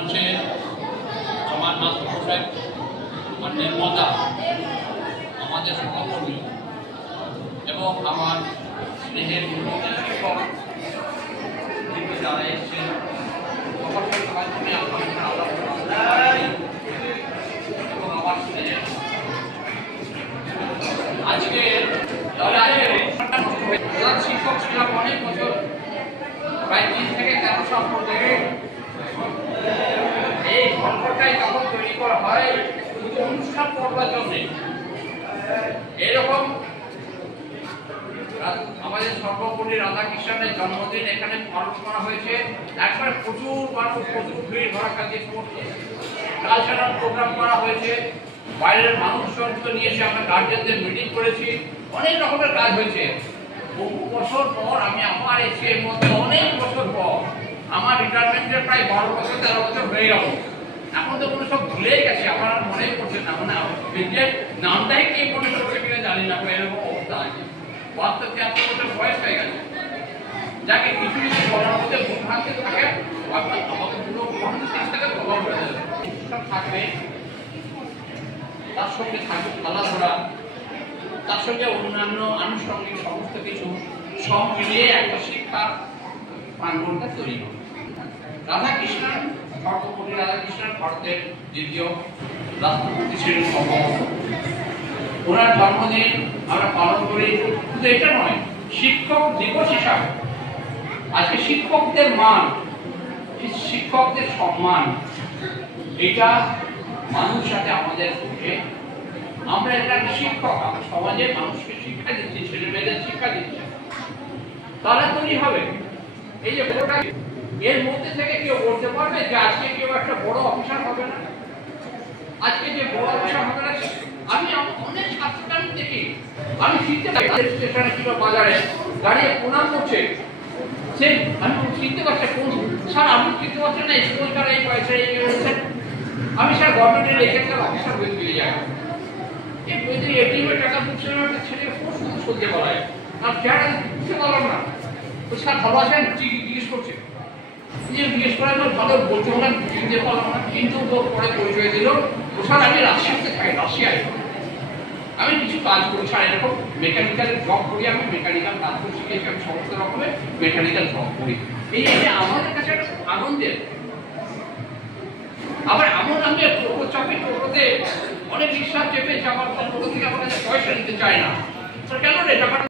মঞ্চে আমার মাস্টারমশাই, আমার নির্মাতা, আমাদের সহকর্মী এবং আমার স্নেহের শিক্ষক যারা এসেছেন এবং আমার স্নেহের আজকে শিক্ষক ছিলাম অনেক বছর, প্রায় 3 থেকে 13 সাল পর্যন্ত। এই ঘটনাটাই তখন তৈরি করা হয় অনুষ্ঠান করবার জন্য। এরকম আমাদের সর্বপল্লী রাধাকৃষ্ণের জন্মদিন এখানে পালন করা হয়েছে। একবারে প্রচুর মানুষ, প্রচুর ভিড় ভরাকা দিয়ে কালচারাল প্রোগ্রাম করা হয়েছে। বাইরের মানুষজনকে নিয়ে এসে আমরা গার্জেনদের মিটিং করেছি, অনেক রকমের কাজ হয়েছে। বহু বছর পর আমি আমার এসে এর মধ্যে অনেক বছর পর আমার রিটায়ারমেন্টের প্রায় 12 বছর 13 বছর হয়ে গেল। এখন তো কোনো সব ভুলেই গেছে, আমার আর মনেই পড়ছে না। মানে নামটাই কে মনে করছে কিনা জানি না, এরকম অবস্থা আছে। 72-73 বছর বয়স হয়ে গেছে। যাকে কিছু কিছু বলার মধ্যে ভুল ভ্রান্তি থাকে, আমাকে পুরো থেকে প্রভাব হয়ে যাবে। থাকবে, তার সঙ্গে থাকবে খেলাধুলা, তার সঙ্গে অন্যান্য আনুষঙ্গিক সমস্ত কিছু সব মিলিয়ে একটা শিক্ষা প্রাঙ্গণটা তৈরি হবে। রাধাকৃষ্ণন, সর্বপল্লী রাধাকৃষ্ণন ভারতের দ্বিতীয় রাষ্ট্রপতি ছিলেন সম্ভবত। ওনার জন্মদিন আমরা পালন করি। শুধু এটা নয়, শিক্ষক দিবস হিসাবে আজকে শিক্ষকদের মান, শিক্ষকদের সম্মান, এটা মানুষ সাথে আমাদের বুঝে আমরা এটা শিক্ষক, আমরা সমাজের মানুষকে শিক্ষা দিচ্ছি, ছেলে মেয়েদের শিক্ষা দিচ্ছি, তারা তৈরি হবে। এই যে এর মধ্যে থেকে কেউ বলতে পারবে যে আজকে কেউ একটা বড় অফিসার হবে না, আজকে যে বড় অফিসার হবে না। আমি অনেক ছাত্রছাত্রী দেখি, আমি শিখতে পারি স্টেশনে কিংবা বাজারে দাঁড়িয়ে প্রণাম করছে, সে আমি শিখতে পারছি কোন স্যার, আপনি শিখতে পারছেন না, স্কুল স্যার এই পয়সা এই বলছেন, আমি স্যার গভর্নমেন্টের লেখেন অফিসার বই দিয়ে যায়। এই বই দিয়ে এটিএমের টাকা বুঝছেন একটা ছেলে খুব শুধু সহ্য করায়, আর স্যার বুঝতে পারলাম না, তো স্যার ভালো আছেন জিজ্ঞেস করছে, জিজ্ঞেস করার পর ভালো বলতে পারলাম, চিনতে পারলাম না। কিন্তু পরে পরিচয় দিল, ও স্যার আমি রাশিয়াতে থাকি, রাশিয়ায় আমি কিছু কাজ করি স্যার, এরকম মেকানিক্যাল জব করি, আমি মেকানিক্যাল কাজ করে শিখেছি, আমি সমস্ত রকমের মেকানিক্যাল জব করি। এই আমাদের কাছে একটা আনন্দের। আবার এমন আমি টোটো চাপি, টোটোতে অনেক রিক্সা চেপে যাওয়ার পর টোটো থেকে আমার কাছে পয়সা নিতে চায় না, কেন রে টাকা